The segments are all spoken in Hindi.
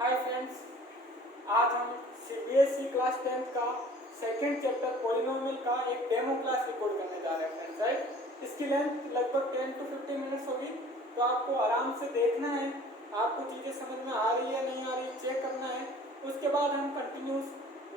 हाय फ्रेंड्स, आज हम सीबीएसई क्लास 10 का सेकंड चैप्टर पॉलिनोमियल का एक डेमो क्लास रिकॉर्ड करने जा रहे हैं फ्रेंड्स। राइट, इसकी लेंथ लगभग 10 to 15 मिनट्स होगी, तो आपको आराम से देखना है, आपको चीज़ें समझ में आ रही है नहीं आ रही चेक करना है। उसके बाद हम कंटिन्यूस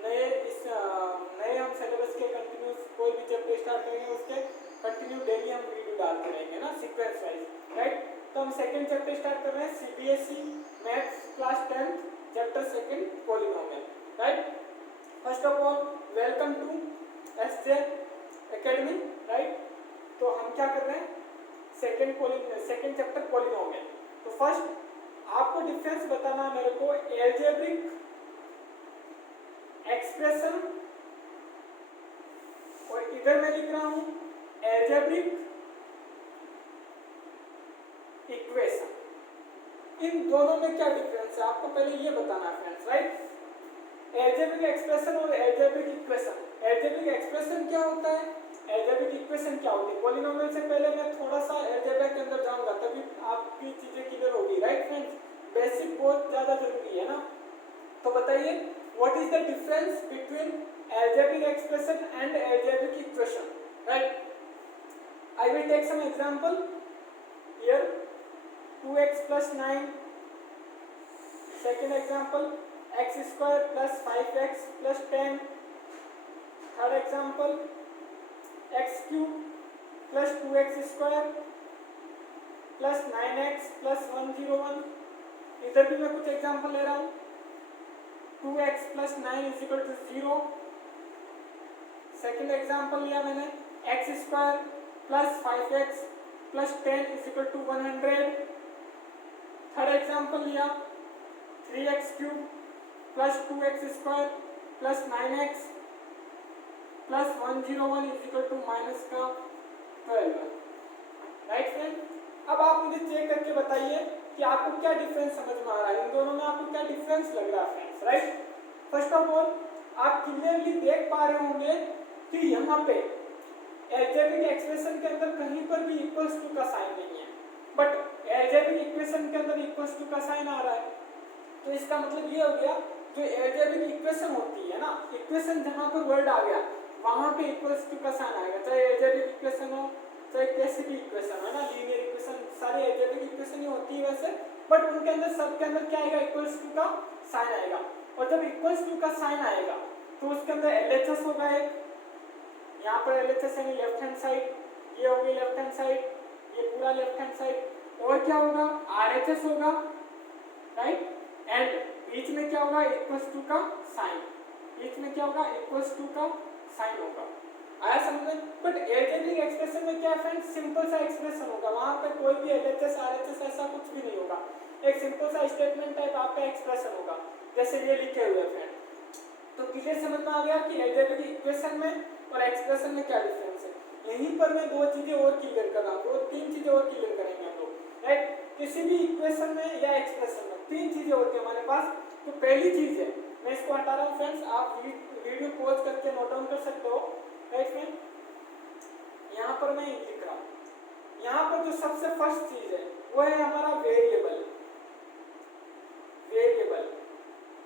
नए हम सिलेबस के कंटिन्यूस कोई भी चैप्टर स्टार्ट करेंगे उसके कंटिन्यू डेली हम वीडियो डालते रहेंगे ना, सीक्वेंस वाइज। राइट, तो हम सेकंड चैप्टर स्टार्ट कर रहे हैं, CBSE maths class 10 chapter second polynomial. Right, first of all welcome to SJ academy. Right, तो हम क्या कर रहे हैं, सेकंड चैप्टर पॉलिनोमियल। तो फर्स्ट आपको डिफरेंस बताना है मेरे को एल्जेब्रिक एक्सप्रेशन, और इधर मैं लिख रहा हूं एल्जेब्रिक इक्वेशन। इन दोनों में क्या डिफरेंस है आपको पहले ये बताना है फ्रेंड्स। राइट, एल्जेब्रिक एक्सप्रेशन और एल्जेब्रिक इक्वेशन। एल्जेब्रिक एक्सप्रेशन क्या होता है, एल्जेब्रिक इक्वेशन क्या होती है। पॉलिनोमियल से पहले मैं थोड़ा सा एल्जेब्रा के अंदर जाऊंगा, तभी आपकी चीजें क्लियर होगी। राइट फ्रेंड्स, बेसिक बहुत ज्यादा जरूरी है ना। तो बताइए, what is the difference between algebraic expression and algebraic equation. Right, I will take some example here. 2x plus 9, second example x square plus 5x plus 10, third example x cube plus 2x square plus 9x plus 101। इधर भी मैं कुछ एग्जांपल ले रहा हूँ। 2x plus 9 is equal to 0। Second example लिया मैंने x square plus 5x plus 10 is equal to 100। Third example लिया 3x cube plus 2x square plus 9x plus 101 is equal to minus का 12। राइट फ्रेंड, अब आप मुझे चेक करके बताइए कि आपको क्या डिफरेंस समझ में आ रहा है, इन दोनों में आपको क्या डिफरेंस लग रहा है friends. Right, first of all आप क्लियरली देख पा रहे होंगे कि यहाँ पे एल्जेब्रिक एक्सप्रेशन के अंदर कहीं पर भी इक्वल्स टू का साइन नहीं है, बट एल्जेब्रिक इक्वेशन के अंदर इक्वल्स टू का साइन आ रहा है। तो इसका मतलब ये हो गया, जो एल्जेब्रिक इक्वेशन होती है ना, इक्वेशन जहां पर वर्ड आ गया वहां पे इक्वल्स टू का साइन आएगा, चाहे एल्जेब्रिक इक्वेशन हो चाहे कैसी भी इक्वेशन है ना, लीनियर इक्वेशन, सारी एल्जेब्रिक इक्वेशन ही होती है वैसे, बट उनके अंदर सबके अंदर क्या आएगा, इक्वल्स टू का साइन आएगा। और जब इक्वल्स टू का साइन आएगा तो उसके अंदर एलएचएस होगा एक, यहाँ पर एलएचएस यानी लेफ्ट हैंड साइड, ये होगी लेफ्ट हैंड साइड, ये पूरा लेफ्ट हैंड साइड, और क्या होगा आरएचएस होगा। राइट, एंड बीच में क्या होगा, इक्वल्स टू का साइन, बीच में क्या होगा, इक्वल्स टू का साइन होगा। आया समझ में। बट एल्जेब्रिक एक्सप्रेशन में क्या है फ्रेंड्स, सिंपल सा एक्सप्रेशन होगा, वहां पे कोई भी एलएचएस आरएचएस ऐसा कुछ भी नहीं होगा, एक सिंपल सा स्टेटमेंट टाइप आपका एक्सप्रेशन होगा, जैसे ये लिखे हुए फ्रेंड। तो क्लियर समझ में आ गया कि एल्जेब्रिक इक्वेशन में और एक्सप्रेशन में क्या डिफरेंस है। यहीं पर मैं दो चीजें और क्लियर कर रहा हूँ, तीन चीजें और क्लियर करेंगे हम लोग। राइट, किसी भी इक्वेशन में या एक्सप्रेशन में तीन चीजें होती है हमारे पास। तो पहली चीज है, मैं इसको हटा रहा हूँ फ्रेंड्स, आप वीडियो पॉज करके नोट डाउन कर सकते हो। राइट फ्रेंड, यहाँ पर मैं लिख रहा हूँ, यहाँ पर जो सबसे फर्स्ट चीज है वो है हमारा वेरिएबल। वेरिएबल,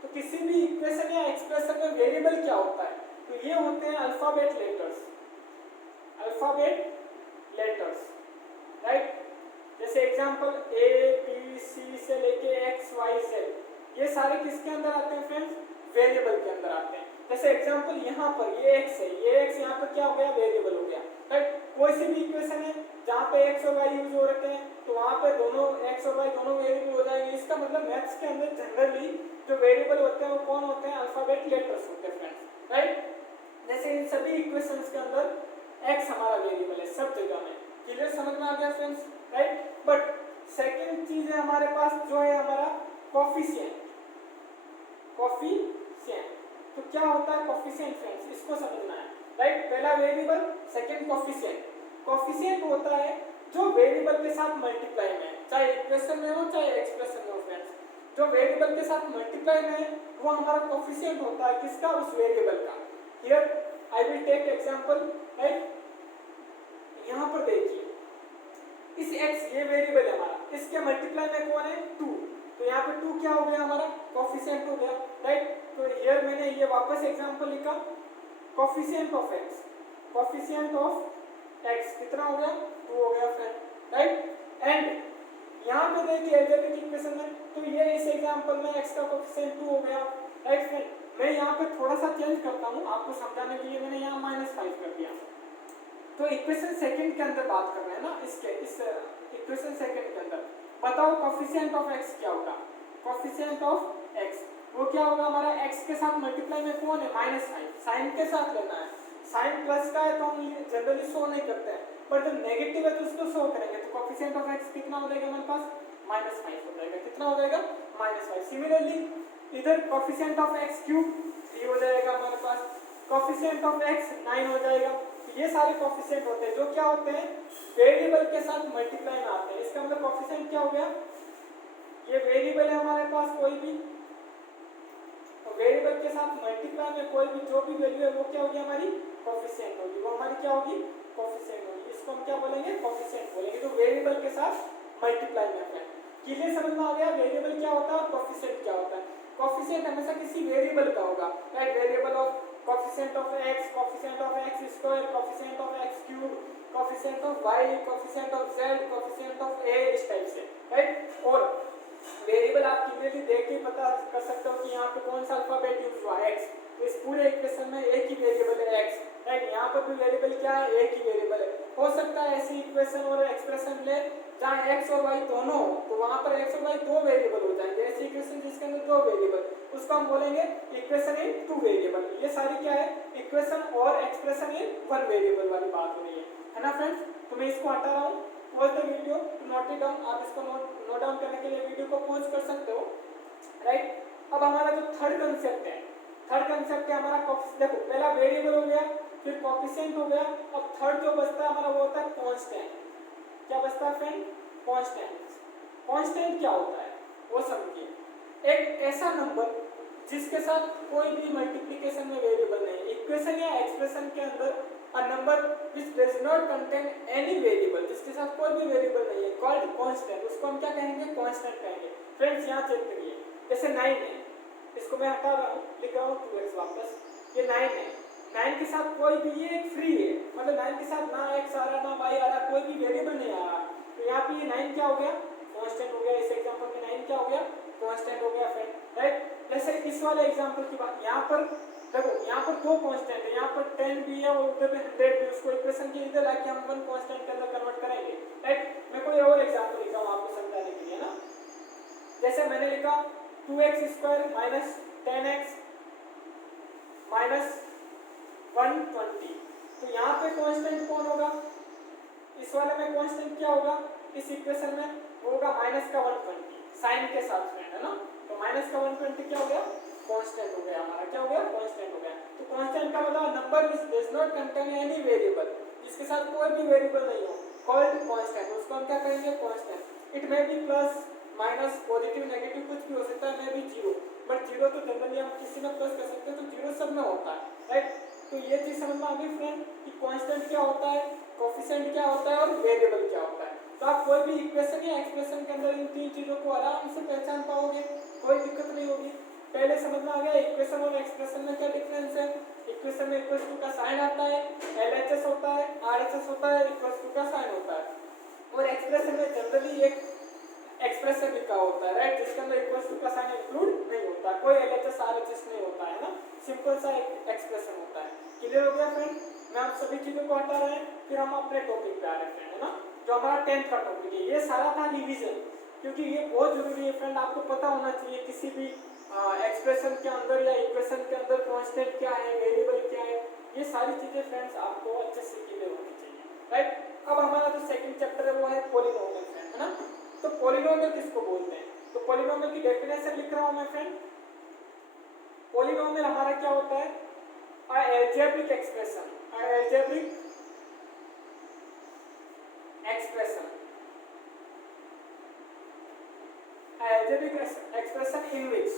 तो किसी भी इक्वेशन या एक्सप्रेशन में वेरिएबल क्या होता है, तो ये होते हैं alphabet letters. Alphabet letters. Right, जैसे एग्जांपल ए बी सी से लेके एक्स वाई जेड, ये सारे किसके अंदर आते हैं फ्रेंड्स, वेरिएबल के अंदर आते हैं। जैसे एग्जांपल यहाँ पर ये एक्स है, ये एक्स यहाँ पर क्या हो गया, वेरिएबल हो गया। राइट, कोई सी भी इक्वेशन है जहाँ पे एक्स और वाई यूज हो रखे हैं तो वहाँ पे दोनों एक्स और वाई दोनों वेरिएबल हो जाएंगे। इसका मतलब मैथ्स के अंदर जनरली जो वेरिएबल होते हैं वो कौन होते हैं, अल्फाबेट लेटर्स होते हैं फ्रेंड्स। राइट, जैसे इन सभी इक्वेशंस के अंदर एक्स हमारा वेरिएबल है सब जगह में। क्लियर समझ में आ गया फ्रेंड्स। राइट, बट सेकंड चीज है हमारे पास जो है हमारा कोफिशिएंट। कोफिशिएंट, तो क्या होता है कोफिशिएंट फ्रेंड्स, इसको समझना है। राइट, पहला वेरिएबल, सेकंड कोफिशिएंट। कोफिशिएंट होता है जो वेरिएबल के साथ मल्टीप्लाई में है, चाहे इक्वेशन में हो चाहे एक्सप्रेशन में हो फ्रेंड्स। जो वेरिएबल के साथ मल्टीप्लाई में है वो हमारा कोफिशिएंट होता है, किसका, उस वेरिएबल का। Here I will take example. Right, यहाँ पर देखिए इस x ये वेरिएबल है हमारा, इसके मल्टीप्लाई में कौन है, 2। तो यहाँ पे 2 क्या हो गया हमारा कोफिशिएंट हो गया, राइट। तो हियर मैंने ये वापस एग्जांपल लिखा, coefficient of x, coefficient of x कितना हो गया 2 हो गया फ्रेंड, राइट। एंड यहाँ पे देखिए अलजेब्रिक इक्वेशन में, तो ये इस एग्जांपल में x का कोफिशिएंट 2 हो गया, राइट फ्रेंड। मैं यहाँ पे थोड़ा सा चेंज करता हूँ आपको समझाने के लिए, मैंने यहाँ -5 कर दिया। तो इक्वेशन सेकंड के अंदर बात कर रहे हैं ना, इस इक्वेशन सेकंड के अंदर बताओ कोफिशिएंट ऑफ x क्या होगा, कोफिशिएंट ऑफ x वो क्या होगा हमारा, x के साथ मल्टीप्लाई में कौन है -5, साइन के साथ लेना है, साइन प्लस का है तो हम जनरली शो नहीं करते हैं, पर जब नेगेटिव है तो उसको शो करेंगे, तो कोफिशिएंट ऑफ x कितना हो जाएगा हमारे पास -5 हो जाएगा, कितना हो जाएगा -5। सिमिलरली इधर कोफिशिएंट ऑफ x क्यूब 3 हो जाएगा हमारे पास, कोफिशिएंट ऑफ x 9 हो जाएगा। ये सारे कोफिशिएंट होते हैं जो क्या होते हैं वेरिएबल के साथ मल्टीप्लाई में आते हैं, इसका मतलब कोफिशिएंट क्या हो गया, ये वेरिएबल है हमारे पास कोई भी, तो वेरिएबल के साथ मल्टीप्लाई में कोई भी जो भी वैल्यू है वो क्या होगी हमारी कोफिशिएंट होगी, वो हमारी क्या होगी कोफिशिएंट होगी, इसको हम क्या बोलेंगे कोफिशिएंट बोलेंगे, तो वेरिएबल के साथ मल्टीप्लाई में है। क्लियर समझ में आ गया वेरिएबल क्या होता है और कोफिशिएंट क्या होता है। कोफिशिएंट हमेशा किसी वेरिएबल का होगा, right, variable of coefficient of x, coefficient of x square, coefficient of x cube, coefficient of y, coefficient of z, coefficient of a, इस टाइप से, राइट। और वेरिएबल आप क्लियरली देख के पता कर सकते हो कि यहाँ पे कौन सा अल्फाबेट यूज हुआ है x, तो इस पूरे इक्वेशन में एक ही वेरिएबल है x, राइट। यहाँ पर भी वेरिएबल क्या है एक ही वेरिएबल है। हो सकता है ऐसी इक्वेशन और एक्सप्रेशन ले जहाँ x और y दोनों हो, तो वहाँ पर x और y दो वेरिएबल हो जाएंगे, ऐसी इक्वेशन जिसके अंदर दो वेरिएबल, उसको हम बोलेंगे इक्वेशन इन टू वेरिएबल। ये सारी क्या है इक्वेशन और एक्सप्रेशन इन वन वेरिएबल वाली बात हो रही है ना फ्रेंड्स। तो मैं इसको हटा रहा हूँ, pause the video to note it down, आप इसको नोट डाउन करने के लिए वीडियो को पॉज कर सकते हो, राइट। अब हमारा जो थर्ड कंसेप्ट है, थर्ड कंसेप्ट है हमारा देखो पहला वेरिएबल हो गया, फिर कोफिशिएंट हो गया, अब थर्ड जो बचता है हमारा वो होता है कांस्टेंट। क्या बचता है फ्रेंड कांस्टेंट। कांस्टेंट क्या होता है वो समझिए, एक ऐसा नंबर जिसके साथ कोई भी मल्टीप्लिकेशन में वेरिएबल नहीं, इक्वेशन या एक्सप्रेशन के अंदर a number which does not contain any variable, जिसके साथ कोई भी वेरिएबल नहीं है, कॉल्ड कांस्टेंट, उसको हम क्या कहेंगे कांस्टेंट कहेंगे। फ्रेंड्स यहाँ चेक करिए, जैसे 9 है, इसको मैं हटा रहा हूँ, लिख रहा हूँ 2x वापस, ये 9 है, 9 के साथ कोई भी, ये एक फ्री है, मतलब 9 के साथ ना x आ रहा ना y आ रहा, कोई भी वेरिएबल नहीं आ रहा, तो यहाँ पे ये 9 क्या हो गया कांस्टेंट हो गया, इस एग्जांपल में 9 क्या हो गया कांस्टेंट हो गया फ्रेंड, राइट। जैसे इस वाले एग्जांपल की बात, यहाँ पर देखो यहाँ पर दो कांस्टेंट है, यहाँ पर 10 भी है और उधर पे 100 भी, उसको इक्वेशन के इधर लाके हम वन कांस्टेंट के अंदर कन्वर्ट करेंगे, राइट। मैं कोई और एग्जांपल लिखा हूँ आपको समझाने के लिए ना, जैसे मैंने लिखा 2x square minus 10x minus 120, तो यहाँ पे कांस्टेंट कौन होगा, इस वाले में कांस्टेंट क्या होगा, इस इक्वेशन में होगा माइनस का 120 साइन के साथ फ्रेंड, है ना, तो माइनस का 120 क्या हो गया कांस्टेंट हो गया हमारा, क्या हो गया कांस्टेंट हो गया। तो कांस्टेंट का मतलब number which does not contain any variable, जिसके साथ कोई भी वेरिएबल नहीं हो, कॉल्ड कांस्टेंट, उसको हम क्या कहेंगे constant. It may be plus minus positive negative कुछ भी हो सकता है, may be zero, but zero तो जनरली हम किसी में प्लस कर सकते हैं, तो जीरो सब में होता है, राइट। तो ये चीज समझ में आ गई फ्रेंड कि कांस्टेंट क्या होता है, कोफिशिएंट क्या होता है और वेरिएबल क्या होता है। तो आप कोई भी इक्वेशन या एक्सप्रेशन के अंदर इन तीन चीजों को आराम से पहचान पाओगे, कोई दिक्कत नहीं होगी। पहले समझ में आ गया इक्वेशन और एक्सप्रेशन में क्या डिफरेंस है, इक्वेशन में इक्वल टू का साइन आता है, एलएचएस होता है, आरएचएस होता है, इक्वल टू का साइन होता है, और एक्सप्रेशन में जनरली एक एक्सप्रेशन लिखा होता है, राइट, जिसके अंदर इक्वल टू का साइन इंक्लूड नहीं होता, कोई एलएचएस आरएचएस नहीं होता है ना, सिंपल सा एक एक्सप्रेशन होता है। क्लियर हो गया फ्रेंड, मैं आप सभी चीजों को हटा रहे हैं, फिर हम अपने टॉपिक पे आ रहे हैं, है ना, जो हमारा 10th का टॉपिक है। ये सारा था रिवीजन, क्योंकि ये बहुत जरूरी है फ्रेंड, आपको पता होना चाहिए किसी भी एक्सप्रेशन के अंदर या इक्वेशन के अंदर कांस्टेंट क्या है, वेरिएबल क्या है, ये सारी चीजें फ्रेंड्स आपको अच्छे से क्लियर होनी चाहिए, राइट। अब हमारा जो सेकंड चैप्टर है वो है पॉलिनोमियल फ्रेंड, है ना। तो पॉलिनोमियल किसको बोलते हैं, तो पॉलिनोमियल की डेफिनेशन लिख रहा हूं मैं फ्रेंड। पॉलिनोमियल हमारा क्या होता है, algebraic expression, algebraic expression, algebraic expression in which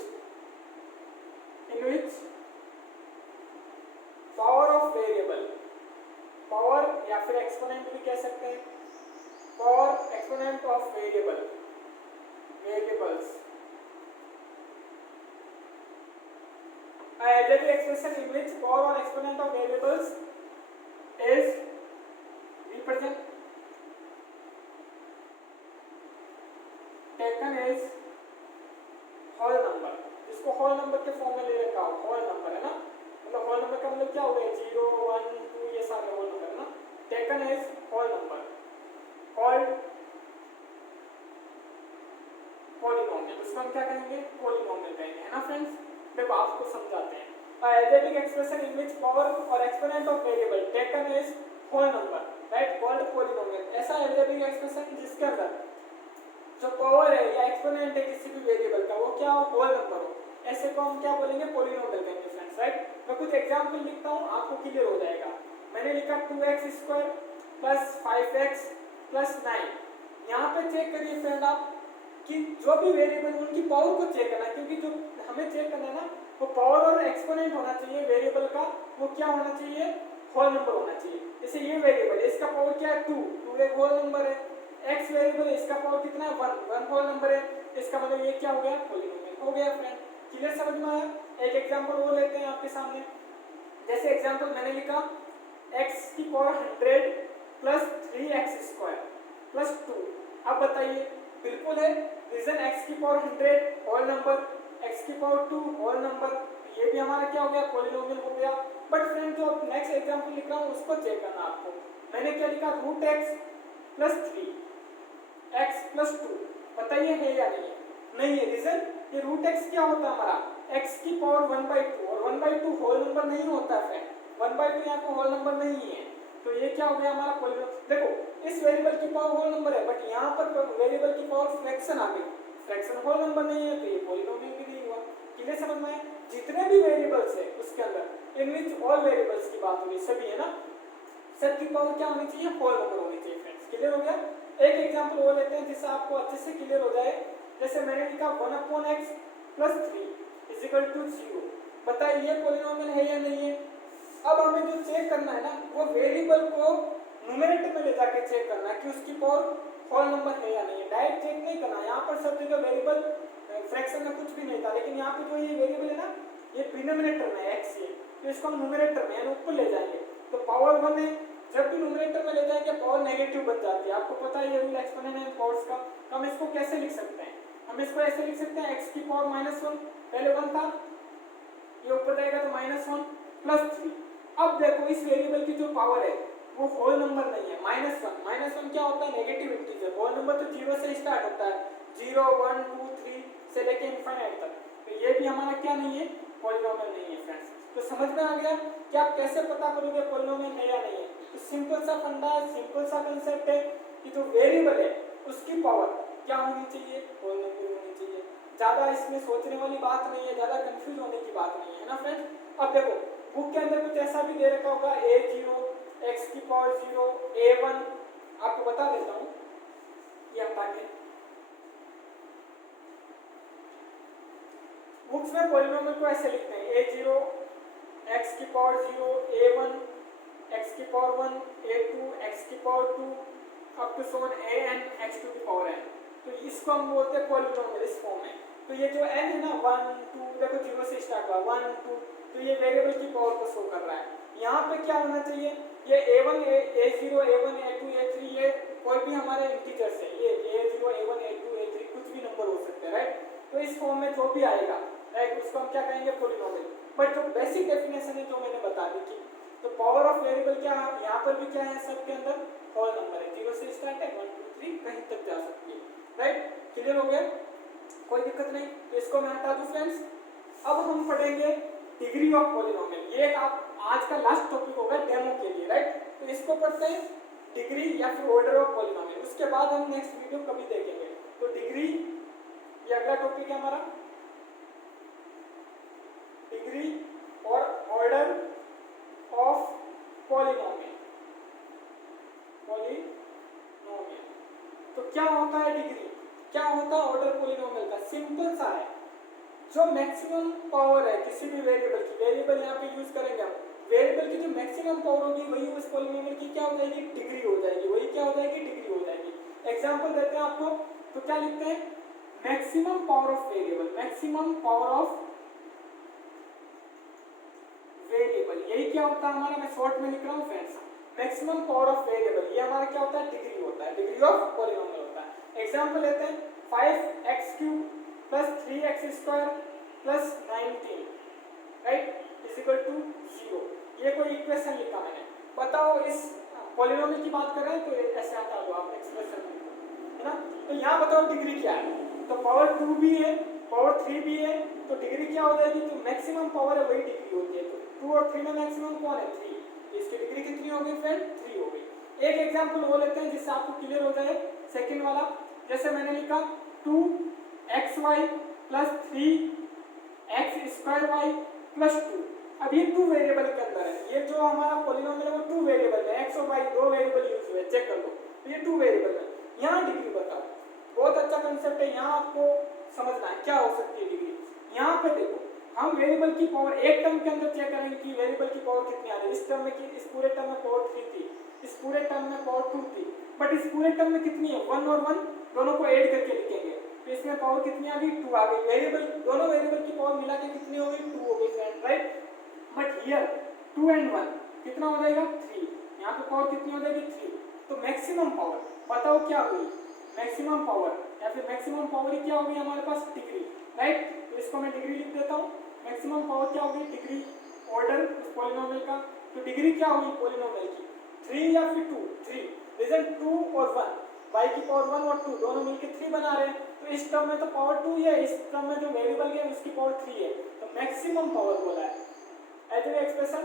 power of variable, power या फिर exponent भी कह सकते हैं, power exponent of variables algebraic expression in which power or exponent of variables is represent taken as whole number, इसको whole number के फॉर्म में ले रखा हो, whole number है ना, मतलब whole number का मतलब क्या हो गया 0 1 2 ये सारे whole number है ना, taken as whole number called polynomial, उसको हम क्या कहेंगे polynomial कहेंगे, है ना फ्रेंड्स। देखो आपको समझाते हैं, algebraic expression in which power or exponent of variable taken as whole number right called polynomial, ऐसा algebraic expression जिसके अंदर जो पावर है या एक्सपोनेंट है किसी भी वेरिएबल का वो क्या हो होल नंबर हो, ऐसे को हम क्या बोलेंगे पोलिनोमियल कहेंगे फ्रेंड्स राइट। मैं कुछ एग्जांपल लिखता हूँ आपको क्लियर हो जाएगा। मैंने लिखा 2x² प्लस 5x प्लस 9, यहाँ पे चेक करिए फ्रेंड आप कि जो भी वेरिएबल उनकी पावर को चेक करना, क्योंकि जो हमें चेक करना है ना वो पावर और एक्सपोनेंट होना चाहिए वेरिएबल का, वो क्या होना चाहिए होल नंबर होना चाहिए। जैसे ये वेरिएबल है इसका पावर क्या है 2 एक होल नंबर है, x वेरिएबल इसका पावर कितना है 1 होल नंबर है, इसका मतलब ये क्या हो गया पॉलिनोमियल हो गया फ्रेंड। क्लियर समझ में आया। एक एग्जांपल वो लेते हैं आपके सामने, जैसे एग्जांपल मैंने लिखा x की पावर 100 प्लस 3x² प्लस 2। अब बताइए बिल्कुल है रीजन x की पावर 100 होल नंबर, x की पावर 2 होल नंबर, ये भी हमारा क्या हो गया पॉलिनोमियल हो गया। बट फ्रेंड जो नेक्स्ट एग्जांपल लिख रहा हूँ उसको चेक करना आपको, मैंने क्या लिखा √x प्लस 3 x प्लस 2, बताइए है या नहीं है, नहीं है। रीजन ये √x क्या होता है हमारा x की पावर 1/2 और 1/2 होल नंबर नहीं होता फ्रेंड, 1/2 यहाँ पे होल नंबर नहीं है, तो ये क्या हो गया हमारा पॉलिनोमियल। देखो इस वेरिएबल की पावर होल नंबर है बट यहाँ पर वेरिएबल की पावर फ्रैक्शन आ गई, फ्रैक्शन होल नंबर नहीं है तो ये पॉलिनोमियल भी नहीं हुआ। क्लियर समझ में आया। जितने भी वेरिएबल्स है उसके अंदर इन विच ऑल वेरिएबल्स की बात हुई सभी है ना, सब की पावर क्या होनी चाहिए होल नंबर होनी चाहिए फ्रेंड्स। क्लियर हो गया। एक एग्जांपल वो लेते हैं जिससे आपको अच्छे से क्लियर हो जाए। जैसे मैंने लिखा 1/x plus 3 is equal to 0, बताइए ये पॉलिनोमियल है या नहीं है। अब हमें जो चेक करना है ना वो वेरिएबल को न्यूमरेटर में ले जाके चेक करना है कि उसकी पावर होल नंबर है या नहीं है, डायरेक्ट चेक नहीं करना। यहाँ पर सब जगह वेरिएबल फ्रैक्शन में कुछ भी नहीं था, लेकिन यहाँ पे जो ये वेरिएबल है ना ये डिनोमिनेटर में x है, तो इसको हम न्यूमरेटर में यानी ऊपर ले जाएंगे तो पावर 1 है, जब भी न्यूमरेटर में ले जाएंगे पावर नेगेटिव बन जाती है, आपको पता है ये रूल एक्सपोनेंट एंड पावर्स का। तो हम इसको कैसे लिख सकते हैं, हम इसको ऐसे लिख सकते हैं x की पावर -1, पहले 1 था ये ऊपर जाएगा तो -1 प्लस 3। अब देखो इस वेरिएबल की जो पावर है वो होल नंबर नहीं है, -1 क्या होता है नेगेटिव इंटीजर, होल नंबर तो 0 से स्टार्ट होता है, 0 1 2 3 से लेके इनफाइनाइट तक, तो ये भी हमारा क्या नहीं है पॉलिनोमियल नहीं है फ्रेंड्स। तो समझ में आ गया कि आप कैसे पता करोगे पॉलिनोमियल है या नहीं है। तो सिंपल सा फंडा है, सिंपल सा कांसेप्ट है कि जो वेरिएबल है उसकी पावर क्या होनी चाहिए होल नंबर होनी चाहिए। ज्यादा इसमें सोचने वाली बात नहीं है, ज्यादा कंफ्यूज होने की बात नहीं है ना फ्रेंड्स। अब देखो बुक के अंदर कुछ ऐसा भी दे रखा होगा a0 x की पावर 0 a1, आपको बता देता हूँ ये हटा के बुक्स में पॉलिनोमियल को ऐसे लिखते हैं a0 x की पावर 0 a1 x की पावर 1 a2 x की power 2 up to so an x2 की पावर n, तो इसको हम बोलते हैं पॉलिनोमियल इस फॉर्म में। तो ये जो n है ना 1 2 देखो 0 से स्टार्ट हुआ 1 2, तो ये वेरिएबल की पावर को शो कर रहा है। यहाँ पे क्या होना चाहिए ये a1 a0 a1 a2 a3 ये कोई भी हमारे इंटीजर्स है, ये a0 a1 a2 a3 कुछ भी नंबर हो सकते हैं राइट। तो इस फॉर्म में जो भी आएगा राइट उसको हम क्या कहेंगे पॉलिनोमियल। बट जो बेसिक डेफिनेशन है जो मैंने बता दी थी, तो पावर ऑफ वेरिएबल क्या है यहाँ पर भी क्या है सबके अंदर होल नंबर है, 0 से स्टार्ट है 1 2 3 कहीं तक जा सकती है राइट। क्लियर हो गया, कोई दिक्कत नहीं। तो इसको मैं हटा दूं फ्रेंड्स। अब हम पढ़ेंगे डिग्री ऑफ पॉलिनोमियल, ये एक आप आज का लास्ट टॉपिक होगा डेमो के लिए राइट। तो इसको पढ़ते हैं डिग्री या फिर ऑर्डर ऑफ पॉलिनोमियल, उसके बाद हम नेक्स्ट वीडियो कभी देखेंगे। तो डिग्री ये अगला टॉपिक है हमारा, डिग्री और ऑर्डर ऑफ पॉलिनोमियल। तो क्या होता है डिग्री, क्या होता है ऑर्डर पॉलिनोमियल का, सिंपल सा है। जो मैक्सिमम पावर है किसी भी वेरिएबल की, वेरिएबल यहाँ पे यूज करेंगे हम, वेरिएबल की जो मैक्सिमम पावर होगी वही उस पॉलिनोमियल की क्या हो जाएगी डिग्री हो जाएगी, वही क्या हो जाएगी डिग्री हो जाएगी। एग्जांपल देते हैं आपको, तो क्या लिखते हैं maximum power of variable, maximum power of variable, यही क्या होता है हमारा, मैं शॉर्ट में लिख रहा हूँ friends, maximum power of variable, ये हमारा क्या होता है, डिग्री होता है, डिग्री ऑफ पॉलिनोमियल होता है। एग्जांपल लेते हैं 5x³ plus 3x² plus 19 right is equal to 0। ये कोई इक्वेशन लिखा मैंने, बताओ इस पॉलिनोमियल की बात कर रहे हैं तो ऐसे आता दो आप एक्सप्रेशन है ना। तो यहाँ बताओ डिग्री क्या है, तो पावर 2 भी है पावर 3 भी है, तो डिग्री क्या हो जाएगी, तो मैक्सिमम पावर है वही डिग्री होती है। तो 2 और 3 में मैक्सिमम कौन है, 3, तो इसकी डिग्री कितनी हो गई फ्रेंड, 3 हो गई। एक एग्जांपल वो लेते हैं जिससे आपको क्लियर हो जाए, सेकंड वाला, जैसे मैंने लिखा 2xy प्लस 3x² प्लस 2। अब ये 2 वेरिएबल के अंदर है, ये जो हमारा पॉलिनोमियल है वो 2 वेरिएबल है, x और y 2 वेरिएबल यूज हुए, चेक कर लो, तो ये 2 वेरिएबल है। यहाँ डिग्री बताओ, बहुत अच्छा कंसेप्ट है, यहाँ आपको समझना है क्या हो सकती है डिग्री। यहाँ पे देखो हम वेरिएबल की पावर एक टर्म के अंदर चेक करेंगे कि वेरिएबल की पावर कितनी आ रही है। इस टर्म में की, इस पूरे टर्म में पावर 3 थी, इस पूरे टर्म में पावर 2 थी, बट इस पूरे टर्म में कितनी है, 1 और 1 दोनों को ऐड करके लिखेंगे, तो इसमें पावर कितनी आ गई, 2 आ गई। वेरिएबल दोनों वेरिएबल की पावर मिला के कितनी हो गई, 2 हो गई friend, right. But here 2 and 1 कितना हो जाएगा, 3, यहाँ पे पावर कितनी हो जाएगी, 3। तो मैक्सिमम पावर बताओ क्या हुई, मैक्सिमम पावर या फिर मैक्सिमम पावर ही क्या होगी हमारे पास, डिग्री, राइट। तो इसको मैं डिग्री लिख देता हूँ, मैक्सिमम पावर क्या होगी, डिग्री ऑर्डर उस पॉलिनोमियल का। तो डिग्री क्या हुई पॉलिनोमियल की, 3 या फिर 2, 3, रीजन 2 और 1, y की पावर 1 और 2 दोनों मिलकर 3 बना रहे हैं, तो इस टर्म में तो पावर 2 है, इस टर्म में जो वेरिएबल है उसकी पावर 3 है, तो मैक्सिमम पावर बोला है एज ए एक्सप्रेशन,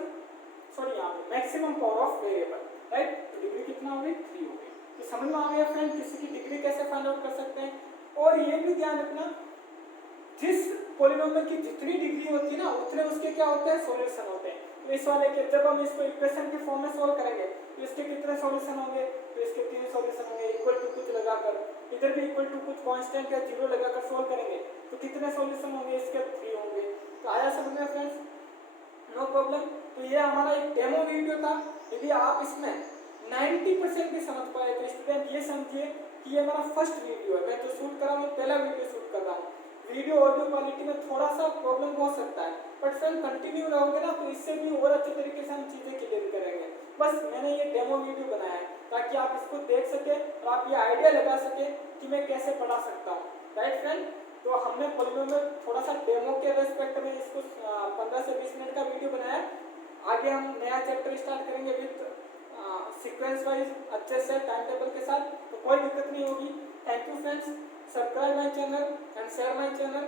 सॉरी यहाँ पे maximum power of variable, right. तो डिग्री कितना हो गई, 3 हो गई। तो समझ में आ गया फ्रेंड किसी की डिग्री कैसे फाइंड आउट कर सकते हैं। और ये भी ध्यान रखना, जिस पॉलिनोमियल की जितनी डिग्री होती है ना उतने उसके क्या होते हैं, सॉल्यूशन होते हैं। तो इस वाले के जब हम इसको इक्वेशन के फॉर्म में सोल्व करेंगे तो इसके कितने सॉल्यूशन होंगे, तो इसके 3 सॉल्यूशन होंगे, इक्वल टू कुछ लगाकर, इधर भी इक्वल टू कुछ कांस्टेंट या 0 लगाकर सोल्व करेंगे तो कितने सॉल्यूशन होंगे, इसके 3 होंगे। तो आया समझ में फ्रेंड्स, नो प्रॉब्लम। तो ये हमारा एक डेमो वीडियो था, यदि आप इसमें 90% भी समझ पाए तो स्टूडेंट ये समझिए कि ये मेरा फर्स्ट वीडियो है, मैं जो शूट कर रहा हूँ पहला वीडियो शूट कर रहा हूँ। वीडियो ऑडियो क्वालिटी में थोड़ा सा प्रॉब्लम हो सकता है, बट फ्रेंड कंटिन्यू रहोगे ना तो इससे भी और अच्छे तरीके से हम चीज़ें क्लियर करेंगे। बस मैंने ये डेमो वीडियो बनाया है ताकि आप इसको देख सके और आप ये आइडिया लगा सके कि मैं कैसे पढ़ा सकता हूँ, राइट फ्रेंड। तो हमने पॉलिनोमियल थोड़ा सा डेमो के रेस्पेक्ट में इसको 15 से 20 मिनट का वीडियो बनाया। आगे हम नया चैप्टर स्टार्ट करेंगे विद सीक्वेंस वाइज अच्छे से टाइम टेबल के साथ, तो कोई दिक्कत नहीं होगी। Thank you friends, subscribe my channel and share my channel.